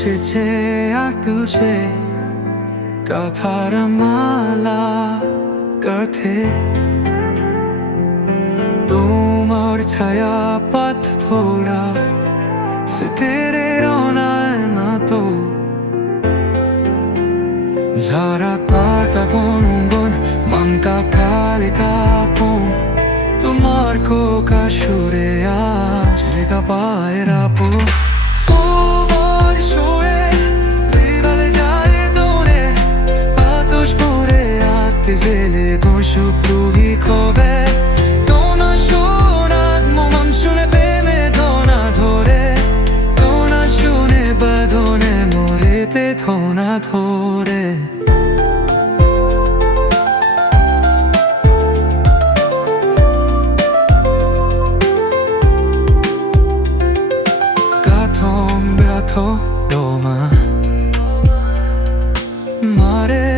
지체 아그제 가타라말라 करते তোমার ছায়া পথ थोड़ा से तेरे रोना है ना तो যারা কাটা গুনগুন মনকা কালিকা পুন তোমার কোকা সুরে আজ রেখা পায়রা পু Zele don shukruhi kobe Dona shonat moman shune peme dona dhore Dona shune badone morete thona dhore Gathom beato doma Mare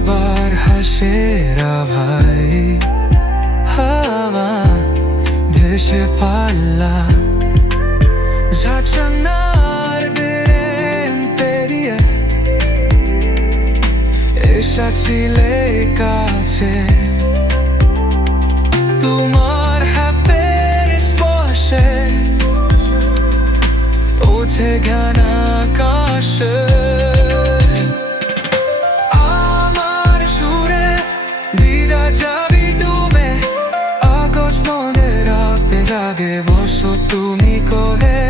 দুবার হাসে রা ভাই হাওয়া ভেসে পাল্লা যাচ্ছানার বেরেন পেরিয়ে এসেছিলে কাছে তোমার হাতের স্পর্শে ওঠে জ্ঞান আকাশে জাগে বসো তুমি কোহে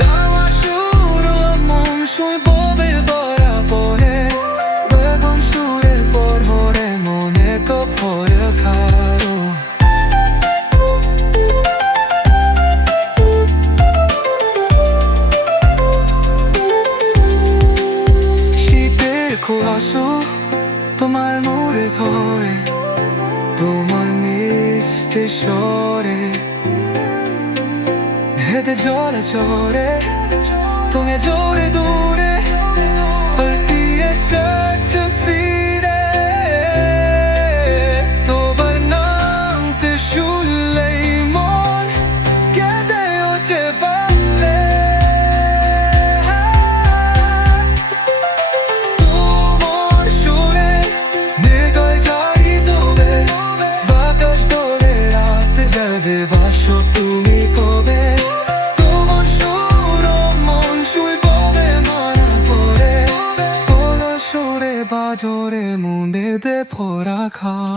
দাওয়া সুর মন শুই ববে বরা পরে বেগম সুরের পর হরে মনে তো ভরে খারো শীতের কুয়াশা তোমার মুড়ে ধরে তোমার মিষ্টি স্বরে হেতে জলে চরে তুমি জোরে দূরে হলতি এসেছে ফিরে তোমার নাম তে শুনলেই মন কেঁদে ওঠে পারলে তোমার সুরে নিগল যাই তবে বাতাস ধরে রাত যাবে বাসো তুমি কবে বাজরে মুন্ডে দে ফোরা খা